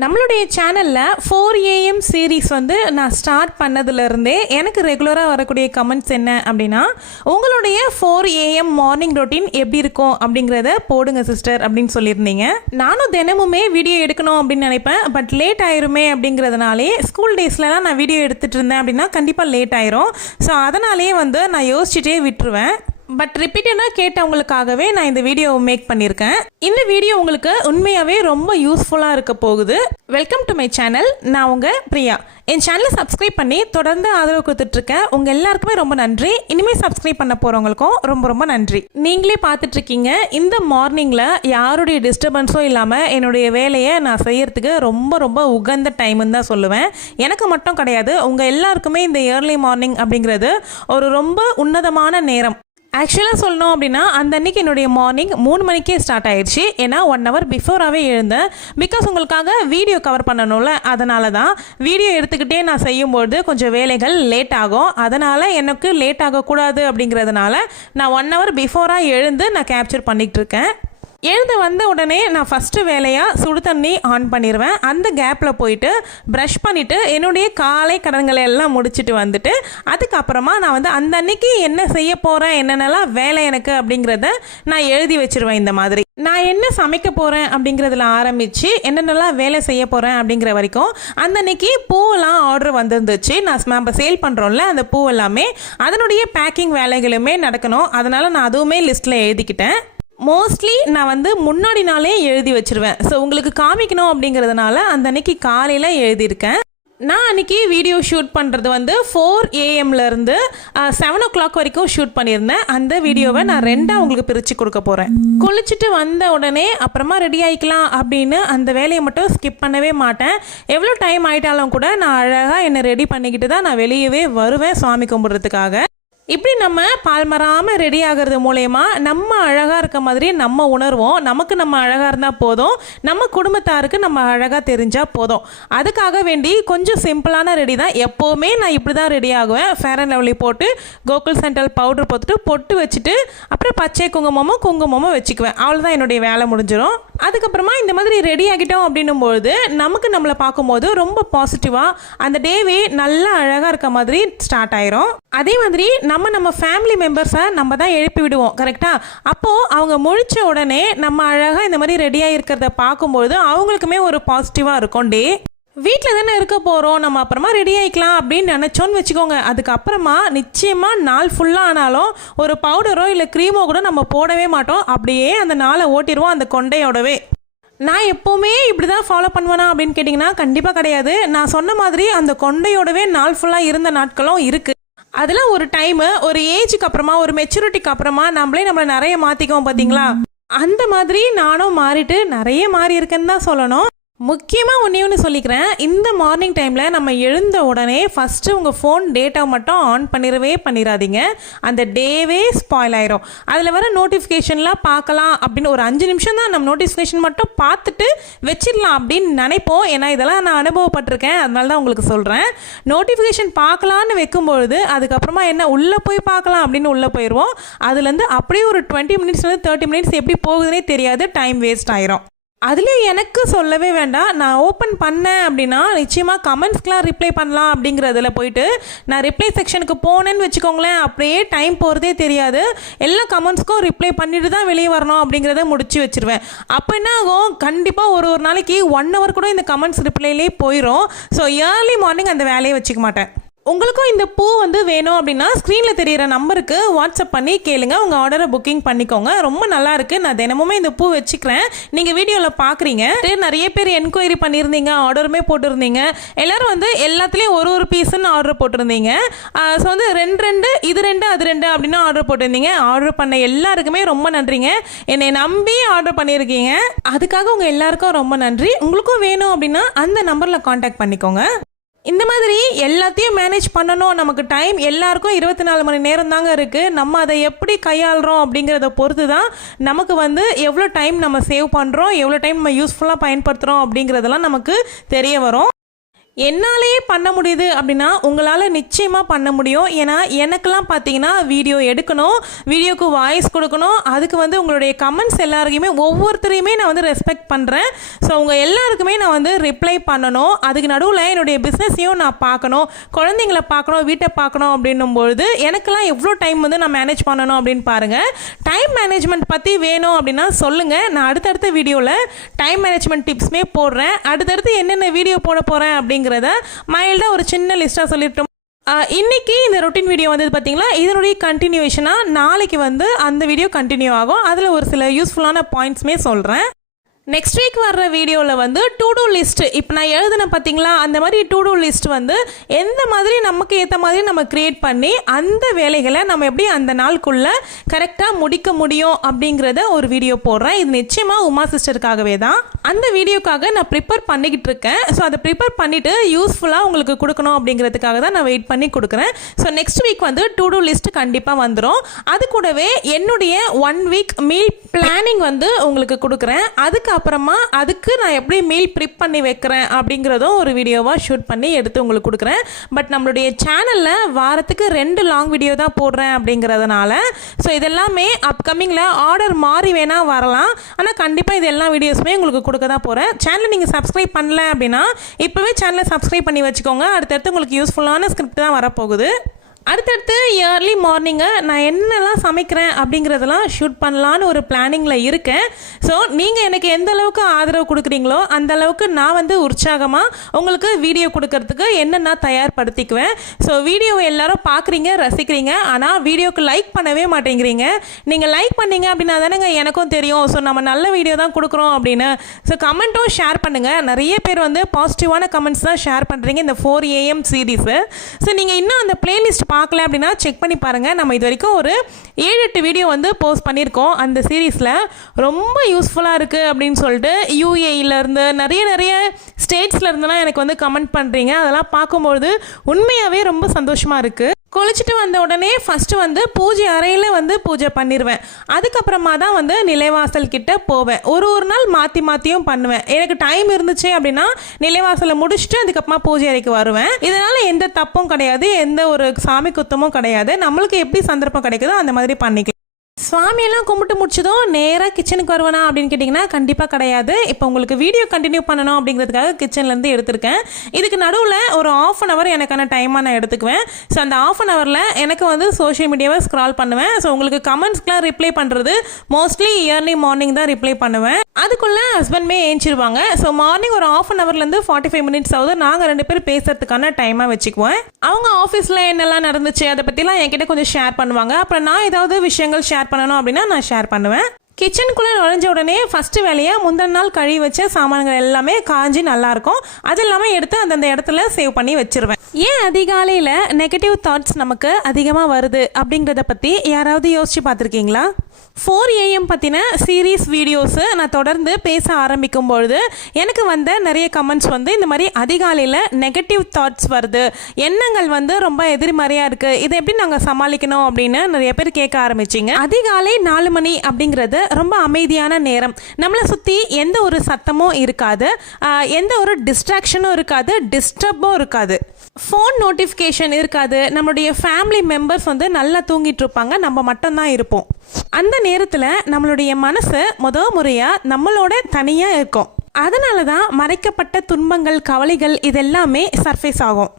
நம்மளுடைய சேனலில் 4 AM series வந்து நான் ஸ்டார்ட் பண்ணதுலேருந்தே எனக்கு ரெகுலராக வரக்கூடிய கமெண்ட்ஸ் என்ன அப்படின்னா, உங்களுடைய 4 AM மார்னிங் ரொட்டீன் எப்படி இருக்கும் அப்படிங்கிறத போடுங்க சிஸ்டர் அப்படின்னு சொல்லியிருந்தீங்க. நானும் தினமுமே வீடியோ எடுக்கணும் அப்படின்னு நினைப்பேன். பட் லேட் ஆயிருமே அப்படிங்கிறதுனாலே ஸ்கூல் டேஸ்லலாம் நான் வீடியோ எடுத்துகிட்டு இருந்தேன் அப்படின்னா கண்டிப்பாக லேட் ஆயிரும். ஸோ அதனாலேயே வந்து நான் யோசிச்சுட்டே விட்டுருவேன். பட் ரிப்பீட்டடாக கேட்டவங்களுக்காகவே நான் இந்த வீடியோவை மேக் பண்ணியிருக்கேன். இந்த வீடியோ உங்களுக்கு உண்மையாகவே ரொம்ப யூஸ்ஃபுல்லாக இருக்க போகுது. Welcome to my channel. நான் உங்கள் பிரியா. என் சேனலை சப்ஸ்கிரைப் பண்ணி தொடர்ந்து ஆதரவு கொடுத்துட்ருக்கேன். உங்கள் எல்லாருக்குமே ரொம்ப நன்றி. இனிமேல் சப்ஸ்கிரைப் பண்ண போகிறவங்களுக்கும் ரொம்ப ரொம்ப நன்றி. நீங்களே பார்த்துட்ருக்கீங்க, இந்த மார்னிங்கில் யாருடைய டிஸ்டர்பன்ஸும் இல்லாமல் என்னுடைய வேலையை நான் செய்யறதுக்கு ரொம்ப ரொம்ப உகந்த டைமுன்னு தான் சொல்லுவேன். எனக்கு மட்டும் கிடையாது, உங்கள் எல்லாருக்குமே இந்த ஏர்லி மார்னிங் அப்படிங்கிறது ஒரு ரொம்ப உன்னதமான நேரம். ஆக்சுவலாக சொல்லணும் அப்படின்னா அந்த அன்றைக்கி என்னுடைய மார்னிங் 3 மணிக்கே ஸ்டார்ட் ஆயிடுச்சு. ஏன்னா 1 hour பிஃபோராகவே எழுந்தேன். பிகாஸ் உங்களுக்காக வீடியோ கவர் பண்ணணும்ல, அதனால தான் வீடியோ எடுத்துக்கிட்டே நான் செய்யும்போது கொஞ்சம் வேலைகள் லேட் ஆகும். அதனால் எனக்கு லேட் ஆகக்கூடாது அப்படிங்கிறதுனால நான் 1 hour பிஃபோராக எழுந்து நான் கேப்சர் பண்ணிகிட்டு இருக்கேன். எழுந்து வந்த உடனே நான் ஃபஸ்ட்டு வேலையாக சுடு தண்ணி ஆன் பண்ணிடுவேன். அந்த கேப்பில் போயிட்டு ப்ரஷ் பண்ணிவிட்டு என்னுடைய காலை கடன்களை எல்லாம் முடிச்சுட்டு வந்துட்டு அதுக்கப்புறமா நான் வந்து அந்த அன்னைக்கு என்ன செய்ய போகிறேன், என்னென்னலாம் வேலை எனக்கு அப்படிங்கிறத நான் எழுதி வச்சுருவேன். இந்த மாதிரி நான் என்ன சமைக்க போகிறேன் அப்படிங்கிறதுல ஆரம்பித்து என்னென்னலாம் வேலை செய்ய போகிறேன் அப்படிங்கிற வரைக்கும். அந்த அன்னைக்கு பூவெல்லாம் ஆர்டர் வந்துருந்துச்சு. நம்ம சேல் பண்ணுறோம்ல, அந்த பூ எல்லாமே அதனுடைய பேக்கிங் வேலைகளுமே நடக்கணும். அதனால் நான் அதுவுமே லிஸ்ட்டில் எழுதிக்கிட்டேன். மோஸ்ட்லி நான் வந்து முன்னாடி நாளே எழுதி வச்சுருவேன். ஸோ உங்களுக்கு காமிக்கணும் அப்படிங்கிறதுனால அந்த அன்னைக்கு காலையில் எழுதியிருக்கேன். நான் அன்றைக்கி வீடியோ ஷூட் பண்ணுறது வந்து 4 AMலேருந்து 7 o'clock வரைக்கும் ஷூட் பண்ணியிருந்தேன். அந்த வீடியோவை நான் 2ஆக உங்களுக்கு பிரித்து கொடுக்க போகிறேன். குளிச்சுட்டு வந்த உடனே அப்புறமா ரெடி ஆகிக்கலாம் அப்படின்னு அந்த வேலையை மட்டும் ஸ்கிப் பண்ணவே மாட்டேன். எவ்வளோ டைம் ஆகிட்டாலும் கூட நான் அழகாக என்னை ரெடி பண்ணிக்கிட்டு தான் நான் வெளியவே வருவேன் சாமி கும்பிட்றதுக்காக. இப்படி நம்ம பால் மறாமல் ரெடி ஆகிறது மூலயமா நம்ம அழகாக இருக்க மாதிரி நம்ம உணர்வோம். நமக்கு நம்ம அழகாக இருந்தால் போதும், நம்ம குடும்பத்தாருக்கு நம்ம அழகாக தெரிஞ்சால் போதும். அதுக்காக வேண்டி கொஞ்சம் சிம்பிளான ரெடி தான். எப்போவுமே நான் இப்படி தான் ரெடி ஆகுவேன். ஃபேர் அண்ட் லவ்லி போட்டு கோகுல் சென்டல் பவுடர் போட்டுட்டு பொட்டு வச்சுட்டு அப்புறம் பச்சை குங்குமமும் வச்சுக்குவேன். அவ்வளோதான், என்னுடைய வேலை முடிஞ்சிடும். அதுக்கப்புறமா இந்த மாதிரி ரெடி ஆகிட்டோம் அப்படின்னும்பொழுது நமக்கு நம்மளை பார்க்கும்போது ரொம்ப பாசிட்டிவாக அந்த டேவே நல்லா அழகாக இருக்க மாதிரி ஸ்டார்ட் ஆயிரும். அதே மாதிரி நம்ம ஃபேமிலி மெம்பர்ஸை நம்ம தான் எழுப்பி விடுவோம், கரெக்டாக? அப்போது அவங்க முழிச்ச உடனே நம்ம அழகாக இந்த மாதிரி ரெடியாக இருக்கிறத பார்க்கும்போது அவங்களுக்குமே ஒரு பாசிட்டிவாக இருக்கும். டே வீட்டில் தானே இருக்க போகிறோம், நம்ம அப்புறமா ரெடி ஆகிக்கலாம் அப்படின்னு நினச்சோன்னு வச்சுக்கோங்க. அதுக்கப்புறமா நிச்சயமாக நாள் ஃபுல்லாக ஆனாலும் ஒரு பவுடரோ இல்லை க்ரீமோ கூட நம்ம போடவே மாட்டோம். அப்படியே அந்த நாளை ஓட்டிடுவோம் அந்த கொண்டையோடவே. நான் எப்போவுமே இப்படி தான் ஃபாலோ பண்ணுவேனா அப்படின்னு கேட்டிங்கன்னா கண்டிப்பாக கிடையாது. நான் சொன்ன மாதிரி அந்த கொண்டையோடவே நாள் ஃபுல்லாக இருந்த நாட்களும் இருக்குது. அதெல்லாம் ஒரு டைமு, ஒரு ஏஜுக்கு அப்புறமா, ஒரு மெச்சூரிட்டிக்கு அப்புறமா நம்மளை நிறைய மாற்றிக்குவோம் பார்த்தீங்களா? அந்த மாதிரி நானும் மாறிட்டு நிறைய மாறி இருக்கேன்னு தான் சொல்லணும். முக்கியமாக ஒன்று சொல்லிக்கிறேன், இந்த மார்னிங் டைமில் நம்ம எழுந்த உடனே ஃபஸ்ட்டு உங்கள் ஃபோன் டேட்டா மட்டும் ஆன் பண்ணிடாதீங்க. அந்த டேவே ஸ்பாயில் ஆயிரும். அதில் வர நோட்டிஃபிகேஷன்லாம் பார்க்கலாம் அப்படின்னு ஒரு 5 நிமிஷம் தான் நம்ம நோட்டிஃபிகேஷன் மட்டும் பார்த்துட்டு வச்சிடலாம் அப்படின்னு நினைப்போம். ஏன்னா இதெல்லாம் நான் அனுபவப்பட்டிருக்கேன், அதனால தான் உங்களுக்கு சொல்கிறேன். நோட்டிஃபிகேஷன் பார்க்கலான்னு வைக்கும்பொழுது அதுக்கப்புறமா என்ன உள்ளே போய் பார்க்கலாம் அப்படின்னு உள்ளே போயிடுவோம். அதுலேருந்து அப்படியே ஒரு 20 மினிட்ஸ்லேருந்து 30 மினிட்ஸ் எப்படி போகுதுன்னே தெரியாது, டைம் வேஸ்ட் ஆயிரும். அதுலேயும் எனக்கு சொல்லவே வேண்டாம், நான் ஓப்பன் பண்ணேன் அப்படின்னா நிச்சயமாக கமெண்ட்ஸ்க்கெலாம் ரிப்ளை பண்ணலாம் அப்படிங்கிறதுல போயிட்டு நான் ரிப்ளை செக்ஷனுக்கு போனேன்னு வச்சுக்கோங்களேன், அப்படியே டைம் போகிறதே தெரியாது. எல்லா கமெண்ட்ஸ்க்கும் ரிப்ளை பண்ணிட்டு தான் வெளியே வரணும் அப்படிங்கிறத முடிச்சு வச்சுருவேன். அப்போ என்ன ஆகும், கண்டிப்பாக ஒரு நாளைக்கு 1 hour கூட இந்த கமெண்ட்ஸ் ரிப்ளைலேயே போயிடும். ஸோ ஏர்லி மார்னிங் அந்த வேலையை வச்சுக்க மாட்டேன். உங்களுக்கும் இந்த பூ வந்து வேணும் அப்படின்னா ஸ்க்ரீனில் தெரிகிற நம்பருக்கு வாட்ஸ்அப் பண்ணி கேளுங்க, உங்கள் ஆர்டரை புக்கிங் பண்ணிக்கோங்க. ரொம்ப நல்லா இருக்குது. நான் தினமுமே இந்த பூ வச்சுக்கிறேன். நீங்கள் வீடியோவில் பார்க்குறீங்க, நிறைய பேர் என்கொயரி பண்ணியிருந்தீங்க, ஆர்டருமே போட்டிருந்தீங்க. எல்லோரும் வந்து எல்லாத்துலேயும் ஒரு பீஸுன்னு ஆர்டர் போட்டிருந்தீங்க. ஸோ வந்து 2 இது 2 அது 2 அப்படின்னு ஆர்டர் போட்டிருந்தீங்க. ஆர்டர் பண்ண எல்லாருக்குமே ரொம்ப நன்றிங்க. என்னை நம்பி ஆர்டர் பண்ணியிருக்கீங்க, அதுக்காக உங்கள் எல்லாருக்கும் ரொம்ப நன்றி. உங்களுக்கும் வேணும் அப்படின்னா அந்த நம்பரில் காண்டாக்ட் பண்ணிக்கோங்க. இந்த மாதிரி எல்லாத்தையும் மேனேஜ் பண்ணணும். நமக்கு டைம் எல்லாருக்கும் 24 மணி நேரம் தாங்க இருக்குது. நம்ம அதை எப்படி கையாளுறோம் அப்படிங்கிறத பொறுத்து தான் நமக்கு வந்து எவ்வளோ டைம் நம்ம சேவ் பண்ணுறோம், எவ்வளோ டைம் நம்ம யூஸ்ஃபுல்லாக பயன்படுத்துகிறோம் அப்படிங்கிறதெல்லாம் நமக்கு தெரிய வரும். என்னாலேயே பண்ண முடியுது அப்படின்னா உங்களால் நிச்சயமாக பண்ண முடியும். ஏன்னா எனக்கெல்லாம் பார்த்தீங்கன்னா வீடியோ எடுக்கணும், வீடியோக்கு வாய்ஸ் கொடுக்கணும், அதுக்கு வந்து உங்களுடைய கமெண்ட்ஸ் எல்லாருக்குமே ஒவ்வொருத்தரையுமே நான் வந்து ரெஸ்பெக்ட் பண்ணுறேன். ஸோ உங்கள் எல்லாருக்குமே நான் வந்து ரிப்ளை பண்ணணும். அதுக்கு நடுவில் என்னுடைய பிஸ்னஸையும் நான் பார்க்கணும், குழந்தைங்களை பார்க்கணும், வீட்டை பார்க்கணும் அப்படின்னும்பொழுது எனக்கெல்லாம் எவ்வளோ டைம் வந்து நான் மேனேஜ் பண்ணணும் அப்படின்னு பாருங்கள். டைம் மேனேஜ்மெண்ட் பற்றி வேணும் அப்படின்னா சொல்லுங்கள். நான் அடுத்தடுத்த வீடியோவில் டைம் மேனேஜ்மெண்ட் டிப்ஸ்மே போடுறேன். அடுத்தடுத்து என்னென்ன வீடியோ போட போகிறேன் அப்படிங்கிறத மைல்டாக ஒரு சின்ன லிஸ்ட்டாக சொல்லிட்டோம். இன்னைக்கு இந்த ரொட்டீன் வீடியோ வந்து பார்த்தீங்களா, இதனுடைய கண்டினியூஷனாக நாளைக்கு வந்து அந்த வீடியோ கண்டினியூ ஆகும். அதில் ஒரு சில யூஸ்ஃபுல்லான பாயிண்ட்ஸுமே சொல்கிறேன். நெக்ஸ்ட் வீக் வர்ற வீடியோவில் வந்து டு டூ லிஸ்ட், இப்போ நான் எழுதினேன் பார்த்தீங்களா, அந்த மாதிரி டு டூ லிஸ்ட் வந்து எந்த மாதிரி நமக்கு ஏற்ற மாதிரி நம்ம கிரியேட் பண்ணி அந்த வேலைகளை நம்ம எப்படி அந்த நாளுக்குள்ளே கரெக்டாக முடிக்க முடியும் அப்படிங்கிறத ஒரு வீடியோ போடுறேன். இது நிச்சயமாக உமா சிஸ்டருக்காகவே தான். அந்த வீடியோக்காக நான் ப்ரிப்பேர் பண்ணிக்கிட்டு இருக்கேன். ஸோ அதை ப்ரிப்பேர் பண்ணிவிட்டு யூஸ்ஃபுல்லாக உங்களுக்கு கொடுக்கணும் அப்படிங்கிறதுக்காக தான் நான் வெயிட் பண்ணி கொடுக்குறேன். ஸோ நெக்ஸ்ட் வீக் வந்து டு டூ லிஸ்ட் கண்டிப்பாக வந்துடும். அது கூடவே என்னுடைய 1 வீக் மீல் பிளானிங் வந்து உங்களுக்கு கொடுக்குறேன். அதுக்கப்புறமா அதுக்கு நான் எப்படி மீல் ப்ரிப் பண்ணி வைக்கிறேன் அப்படிங்கிறதும் ஒரு வீடியோவாக ஷூட் பண்ணி எடுத்து உங்களுக்கு கொடுக்குறேன். பட் நம்மளுடைய சேனலில் வாரத்துக்கு 2 லாங் வீடியோ தான் போடுறேன் அப்படிங்கிறதுனால ஸோ இதெல்லாமே அப்கமிங்கில் ஆர்டர் மாறி வேணால் வரலாம். ஆனால் கண்டிப்பாக இது எல்லா வீடியோஸுமே உங்களுக்கு கொடுக்க தான் போகிறேன். சேனலை நீங்கள் சப்ஸ்கிரைப் பண்ணல அப்படின்னா இப்போவே சேனலை சப்ஸ்கிரைப் பண்ணி வச்சுக்கோங்க. அடுத்தடுத்து உங்களுக்கு யூஸ்ஃபுல்லான ஸ்கிரிப்ட் தான் வரப்போகுது. அடுத்தடுத்து இயர்லி மார்னிங்கை நான் என்னெல்லாம் சமைக்கிறேன் அப்படிங்கிறதெல்லாம் ஷூட் பண்ணலான்னு ஒரு பிளானிங்கில் இருக்கேன். ஸோ நீங்கள் எனக்கு எந்த அளவுக்கு ஆதரவு கொடுக்குறீங்களோ அந்த அளவுக்கு நான் வந்து உற்சாகமாக உங்களுக்கு வீடியோ கொடுக்கறதுக்கு என்னென்ன தயார்படுத்திக்குவேன். ஸோ வீடியோவை எல்லாரும் பார்க்குறீங்க, ரசிக்கிறீங்க, ஆனால் வீடியோக்கு லைக் பண்ணவே மாட்டேங்கிறீங்க. நீங்கள் லைக் பண்ணீங்க அப்படின்னா தானேங்க எனக்கும் தெரியும் ஸோ நம்ம நல்ல வீடியோ தான் கொடுக்குறோம் அப்படின்னு. ஸோ கமெண்ட்டும் ஷேர் பண்ணுங்கள். நிறைய பேர் வந்து பாசிட்டிவான கமெண்ட்ஸ் தான் ஷேர் பண்ணுறீங்க இந்த 4 AM சீரீஸு. ஸோ நீங்கள் இன்னும் அந்த பிளேலிஸ்ட் பார்க்கல அப்படின்னா செக் பண்ணி பாருங்கள். நம்ம இது வரைக்கும் ஒரு 7-8 வீடியோ வந்து போஸ்ட் பண்ணியிருக்கோம். அந்த சீரீஸில் ரொம்ப யூஸ்ஃபுல்லாக இருக்குது அப்படின்னு சொல்லிட்டு UAEலேருந்து நிறைய ஸ்டேட்ஸ்லேருந்துலாம் எனக்கு வந்து கமெண்ட் பண்ணுறீங்க. அதெல்லாம் பார்க்கும்பொழுது உண்மையாகவே ரொம்ப சந்தோஷமாக இருக்குது. குளிச்சுட்டு வந்த உடனே ஃபஸ்ட்டு வந்து பூஜை அறையில் வந்து பூஜை பண்ணிடுவேன். அதுக்கப்புறமா தான் வந்து நிலைவாசல் கிட்ட போவேன். ஒரு நாள் மாற்றியும் பண்ணுவேன். எனக்கு டைம் இருந்துச்சு அப்படின்னா நிலைவாசலை முடிச்சுட்டு அதுக்கப்புறமா பூஜை அறைக்கு வருவேன். இதனால் எந்த தப்பும் கிடையாது, எந்த ஒரு சாமி குத்தமும் கிடையாது. நம்மளுக்கு எப்படி சந்தர்ப்பம் கிடைக்குதோ அந்த மாதிரி பண்ணிக்கலாம். சுவாமியெல்லாம் கும்பிட்டு முடிச்சதும் நேராக கிச்சனுக்கு வருவேனா அப்படின்னு கேட்டிங்கன்னா கண்டிப்பாக கிடையாது. இப்போ உங்களுக்கு வீடியோ கண்டினியூ பண்ணணும் அப்படிங்கிறதுக்காக கிச்சன்லேருந்து எடுத்திருக்கேன். இதுக்கு நடுவில் ஒரு 1/2 hour எனக்கான டைமாக நான் எடுத்துக்குவேன். ஸோ அந்த 1/2 hourல எனக்கு வந்து சோஷியல் மீடியாவை ஸ்க்ரால் பண்ணுவேன். ஸோ உங்களுக்கு கமெண்ட்ஸ்க்கெலாம் ரிப்ளை பண்ணுறது மோஸ்ட்லி இயர்லி மார்னிங் தான் ரிப்ளை பண்ணுவேன். அதுக்குள்ளே ஹஸ்பண்ட்மே ஏஞ்சிருவாங்க. ஸோ மார்னிங் ஒரு 1/2 hourலேருந்து 45 minutes ஆகுது நாங்கள் 2 பேர் பேசுறதுக்கான டைமாக வச்சுக்குவேன். அவங்க ஆஃபீஸில் என்னெல்லாம் நடந்துச்சு அதை பற்றிலாம் என்கிட்ட கொஞ்சம் ஷேர் பண்ணுவாங்க. அப்புறம் நான் ஏதாவது விஷயங்கள் ஷேர் பண்ணணும் அப்படின்னா நான் ஷேர் பண்ணுவேன். கிச்சனுக்குள்ளே நுழைஞ்ச உடனே ஃபஸ்ட்டு வேலையாக முந்தின நாள் கழுவி வச்ச சாமான்கள் எல்லாமே காஞ்சி நல்லாயிருக்கும். அது இல்லாமல் எடுத்து அந்தந்த இடத்துல சேவ் பண்ணி வச்சுருவேன். ஏன் அதிகாலையில் நெகட்டிவ் தாட்ஸ் நமக்கு அதிகமாக வருது அப்படிங்கிறத பற்றி யாராவது யோசிச்சு பார்த்துருக்கீங்களா? 4 AM பற்றின சீரீஸ் வீடியோஸு நான் தொடர்ந்து பேச ஆரம்பிக்கும் பொழுது எனக்கு வந்த நிறைய கமெண்ட்ஸ் வந்து இந்த மாதிரி அதிகாலையில் நெகட்டிவ் தாட்ஸ் வருது, எண்ணங்கள் வந்து ரொம்ப எதிர்மறையாக இருக்குது, இதை எப்படி நாங்கள் சமாளிக்கணும் அப்படின்னு நிறைய பேர் கேட்க ஆரம்பிச்சிங்க. அதிகாலை 4 மணி அப்படிங்கிறது ரொம்ப அமைதியான நேரம். நம்மளை சுற்றி எந்த ஒரு சத்தமும் இருக்காது, எந்த ஒரு டிஸ்ட்ராக்ஷனும் இருக்காது, டிஸ்டர்பும் இருக்காது, ஃபோன் நோட்டிஃபிகேஷன் இருக்காது. நம்மளுடைய ஃபேமிலி மெம்பர்ஸ் வந்து நல்லா தூங்கிட்டு இருப்பாங்க, நம்ம மட்டும்தான் இருப்போம். அந்த நேரத்தில் நம்மளுடைய மனசு முறையாக நம்மளோட தனியாக இருக்கும். அதனால தான் மறைக்கப்பட்ட துன்பங்கள், கவலைகள் இதெல்லாமே சர்ஃபேஸ் ஆகும்.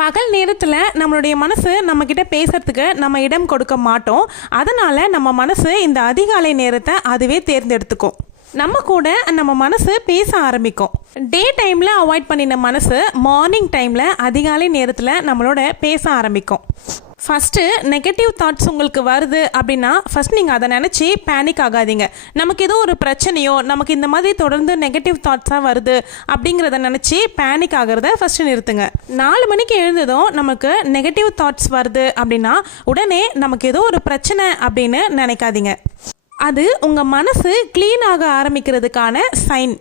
பகல் நேரத்தில் நம்மளுடைய மனசு நம்மக்கிட்ட பேசுறதுக்கு நம்ம இடம் கொடுக்க மாட்டோம். அதனால் நம்ம மனசு இந்த அதிகாலை நேரத்தை அதுவே தேர்ந்தெடுத்துக்கும். நம்ம கூட நம்ம மனசு பேச ஆரம்பிக்கும். டே டைமில் அவாய்ட் பண்ணின மனசு மார்னிங் டைமில் அதிகாலை நேரத்தில் நம்மளோட பேச ஆரம்பிக்கும். ஃபஸ்ட்டு நெகட்டிவ் தாட்ஸ் உங்களுக்கு வருது அப்படின்னா ஃபஸ்ட் நீங்கள் அதை நினச்சி பேனிக் ஆகாதீங்க. நமக்கு ஏதோ ஒரு பிரச்சனையோ, நமக்கு இந்த மாதிரி தொடர்ந்து நெகட்டிவ் தாட்ஸாக வருது அப்படிங்கிறத நினச்சி பேனிக் ஆகிறத ஃபஸ்ட்டு நிறுத்துங்க. 4 மணிக்கு எழுந்ததும் நமக்கு நெகட்டிவ் தாட்ஸ் வருது அப்படின்னா உடனே நமக்கு ஏதோ ஒரு பிரச்சனை அப்படின்னு நினைக்காதீங்க. அது உங்கள் மனசு க்ளீன் ஆக ஆரம்பிக்கிறதுக்கான சைன்.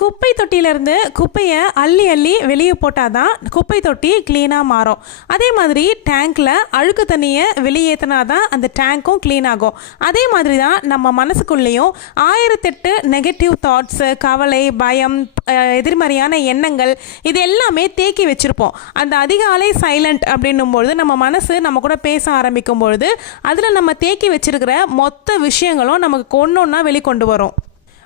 குப்பை தொட்டியிலேருந்து குப்பையை அள்ளி அள்ளி வெளியே போட்டால் தான் குப்பை தொட்டி க்ளீனாக மாறும். அதே மாதிரி டேங்க்கில் அழுக்கு தண்ணியை வெளியேற்றினா தான் அந்த டேங்க்கும் க்ளீன் ஆகும். அதே மாதிரி தான் நம்ம மனசுக்குள்ளேயும் 1008 நெகட்டிவ் தாட்ஸு, கவலை, பயம், எதிர்மறையான எண்ணங்கள் இது எல்லாமே தேக்கி வச்சுருப்போம். அந்த அதிகாலை சைலண்ட் அப்படின்னும்பொழுது நம்ம மனசு நம்ம கூட பேச ஆரம்பிக்கும் பொழுது அதில் நம்ம தேக்கி வச்சிருக்கிற மொத்த விஷயங்களும் நமக்கு ஒன்று ஒன்றா வெளிக்கொண்டு வரும்.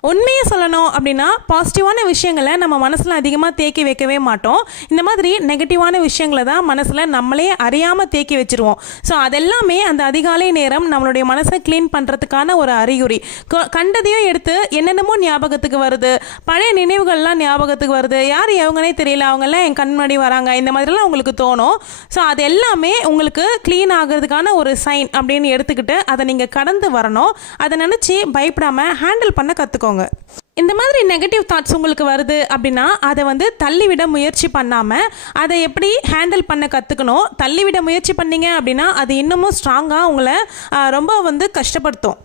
உண்மையை சொல்லணும் அப்படின்னா பாசிட்டிவான விஷயங்களை நம்ம மனசில் அதிகமாக தேக்கி வைக்கவே மாட்டோம். இந்த மாதிரி நெகட்டிவான விஷயங்களை தான் மனசில் நம்மளே அறியாமல் தேக்கி வச்சுருவோம். ஸோ அதெல்லாமே அந்த அதிகாலை நேரம் நம்மளுடைய மனசை க்ளீன் பண்ணுறதுக்கான ஒரு அறிகுறி. கண்டதையும் எடுத்து என்னென்னமோ ஞாபகத்துக்கு வருது, பழைய நினைவுகள்லாம் ஞாபகத்துக்கு வருது, யார் எவங்கனே தெரியல, அவங்கெல்லாம் என் கண் முன்னாடி வராங்க, இந்த மாதிரிலாம் உங்களுக்கு தோணும். ஸோ அது எல்லாமே உங்களுக்கு க்ளீன் ஆகிறதுக்கான ஒரு சைன் அப்படின்னு எடுத்துக்கிட்டு அதை நீங்கள் கடந்து வரணும். அதை நினச்சி பயப்படாமல் ஹேண்டில் பண்ண கற்றுக்கோங்க. இந்த மாதிரி நெகட்டிவ் தாட்ஸ் உங்களுக்கு வருது அப்படின்னா அதை தள்ளிவிட முயற்சி பண்ணாமல் அதை எப்படி ஹேண்டில் பண்ண கற்றுக்கணும். தள்ளிவிட முயற்சி பண்ணீங்க அப்படின்னா அது இன்னமும் ஸ்ட்ராங்காக உங்களை ரொம்ப கஷ்டப்படுத்தும்.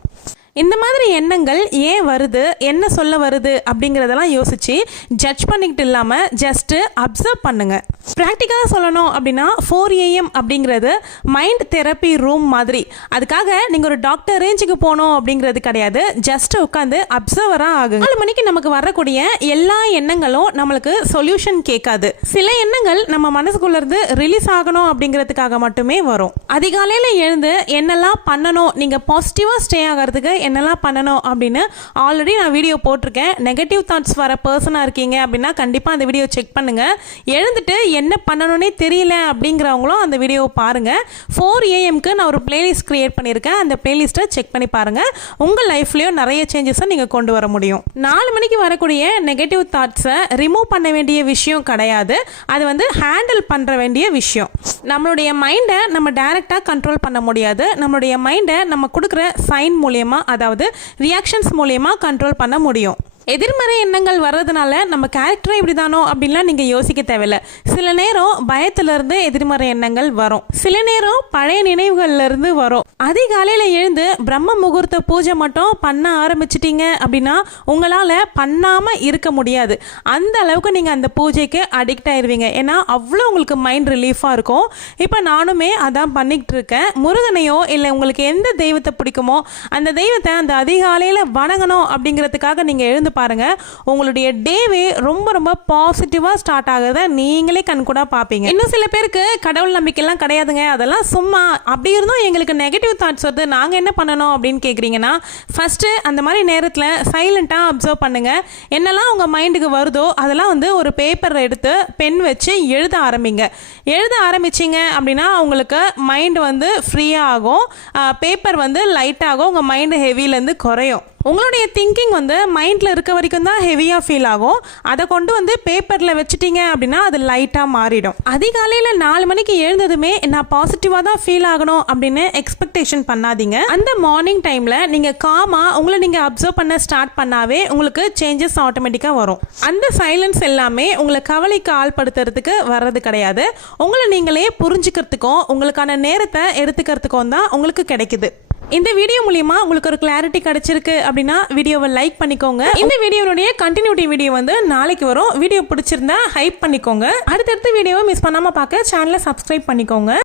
இந்த மாதிரி எண்ணங்கள் ஏன் வருது, என்ன சொல்ல வருது அப்படிங்கிறதெல்லாம் யோசித்து ஜட்ஜ் பண்ணிக்கிட்டு இல்லாமல் ஜஸ்ட்டு அப்சர்வ் பண்ணுங்கள். ப்ராக்டிக்கலாக சொல்லணும் அப்படின்னா 4 AM அப்படிங்கிறது மைண்ட் தெரப்பி ரூம் மாதிரி. அதுக்காக நீங்கள் ஒரு டாக்டர் ரேஞ்சுக்கு போகணும் அப்படிங்கிறது கிடையாது. ஜஸ்ட்டு உட்காந்து அப்சர்வராக ஆகுங்க. 4 மணிக்கு நமக்கு வரக்கூடிய எல்லா எண்ணங்களும் நம்மளுக்கு சொல்யூஷன் கேட்காது. சில எண்ணங்கள் நம்ம மனசுக்குள்ளேருந்து ரிலீஸ் ஆகணும் அப்படிங்கிறதுக்காக மட்டுமே வரும். அதிகாலையில் எழுந்து என்னெல்லாம் பண்ணணும், நீங்கள் பாசிட்டிவாக ஸ்டே ஆகிறதுக்கு என்னெல்லாம் பண்ணணும் அப்படின்னு ஆல்ரெடி நான் வீடியோ போட்டிருக்கேன். நெகட்டிவ் தாட்ஸ் வர பர்சனாக இருக்கீங்க அப்படின்னா கண்டிப்பாக அந்த வீடியோ செக் பண்ணுங்கள். எழுந்துட்டு என்ன பண்ணணும்னே தெரியல அப்படிங்கிறவங்களும் அந்த வீடியோவை பாருங்கள். 4 AMக்கு நான் ஒரு பிளேலிஸ்ட் க்ரியேட் பண்ணியிருக்கேன். அந்த பிளேலிஸ்ட்டை செக் பண்ணி பாருங்கள். உங்கள் லைஃப்லேயும் நிறைய சேஞ்சஸை நீங்கள் கொண்டு வர முடியும். 4 மணிக்கு வரக்கூடிய நெகட்டிவ் தாட்ஸை ரிமூவ் பண்ண வேண்டிய விஷயம் கிடையாது. அது ஹேண்டில் பண்ணுற வேண்டிய விஷயம். நம்மளுடைய மைண்டை நம்ம டைரெக்டாக கண்ட்ரோல் பண்ண முடியாது. நம்மளுடைய மைண்டை நம்ம கொடுக்குற சைன் மூலியமாக, அதாவது ரியாக்ஷன்ஸ் மூலமா கண்ட்ரோல் பண்ண முடியும். எதிர்மறை எண்ணங்கள் வர்றதுனால நம்ம கேரக்டரை இப்படி தானோ அப்படின்லாம் நீங்கள் யோசிக்க தேவையில்லை. சில நேரம் பயத்திலிருந்து எதிர்மறை எண்ணங்கள் வரும், சில நேரம் பழைய நினைவுகள்லேருந்து வரும். அதிகாலையில் எழுந்து பிரம்ம முகூர்த்த பூஜை மட்டும் பண்ண ஆரம்பிச்சிட்டிங்க அப்படின்னா உங்களால் பண்ணாமல் இருக்க முடியாது. அந்த அளவுக்கு நீங்கள் அந்த பூஜைக்கு அடிக்ட் ஆயிடுவீங்க. ஏன்னா அவ்வளோ உங்களுக்கு மைண்ட் ரிலீஃபாக இருக்கும். இப்போ நானுமே அதான் பண்ணிக்கிட்டு இருக்கேன். முருகனையோ இல்லை உங்களுக்கு எந்த தெய்வத்தை பிடிக்குமோ அந்த தெய்வத்தை அந்த அதிகாலையில் வணங்கணும் அப்படிங்கிறதுக்காக நீங்கள் எழுந்து பாருங்க. உங்களுடைய டேவே ரொம்ப பாசிட்டிவாக ஸ்டார்ட் ஆகுறத நீங்களே கண்கூடா பார்ப்பீங்க. இன்னும் சில பேருக்கு கடவுள் நம்பிக்கைலாம் கிடையாதுங்க, அதெல்லாம் சும்மா, அப்படி இருந்தும் எங்களுக்கு நெகட்டிவ் தாட்ஸ் வருது, நாங்கள் என்ன பண்ணணும் அப்படின்னு கேட்குறீங்கன்னா ஃபஸ்ட்டு அந்த மாதிரி நேரத்தில் சைலண்ட்டாக அப்சர்வ் பண்ணுங்கள். என்னெல்லாம் உங்கள் மைண்டுக்கு வருதோ அதெல்லாம் ஒரு பேப்பர் எடுத்து பென் வச்சு எழுத ஆரம்பிங்க. எழுத ஆரம்பிச்சிங்க அப்படின்னா உங்களுக்கு மைண்டு ஃப்ரீயாக ஆகும், பேப்பர் லைட் ஆகும், உங்கள் மைண்டு ஹெவியிலேருந்து குறையும். உங்களுடைய திங்கிங் மைண்டில் இருக்க வரைக்கும் தான் ஹெவியாக ஃபீல் ஆகும். அதை கொண்டு பேப்பரில் வச்சுட்டீங்க அப்படின்னா அது லைட்டாக மாறிடும். அதிகாலையில் 4 மணிக்கு எழுந்ததுமே நான் பாசிட்டிவாக தான் ஃபீல் ஆகணும் அப்படின்னு எக்ஸ்பெக்டேஷன் பண்ணாதீங்க. அந்த மார்னிங் டைமில் நீங்கள் காமாக உங்களை நீங்கள் அப்சர்வ் பண்ண ஸ்டார்ட் பண்ணாவே உங்களுக்கு சேஞ்சஸ் ஆட்டோமேட்டிக்காக வரும். அந்த சைலன்ஸ் எல்லாமே உங்களை கவலைக்கு ஆள்படுத்துறதுக்கு வர்றது கிடையாது. உங்களை நீங்களே புரிஞ்சுக்கிறதுக்கும் உங்களுக்கான நேரத்தை எடுத்துக்கிறதுக்கும் தான் உங்களுக்கு கிடைக்குது. இந்த வீடியோ மூலியமா உங்களுக்கு ஒரு கிளாரிட்டி கிடைச்சிருக்கு அப்படின்னா வீடியோவை லைக் பண்ணிக்கோங்க. இந்த வீடியோனுடைய கண்டினியூட்டி வீடியோ நாளைக்கு வரும். வீடியோ பிடிச்சிருந்தா ஹைப் பண்ணிக்கோங்க. அடுத்தடுத்த வீடியோவை மிஸ் பண்ணாம பார்க்க சேனலை சப்ஸ்கிரைப் பண்ணிக்கோங்க.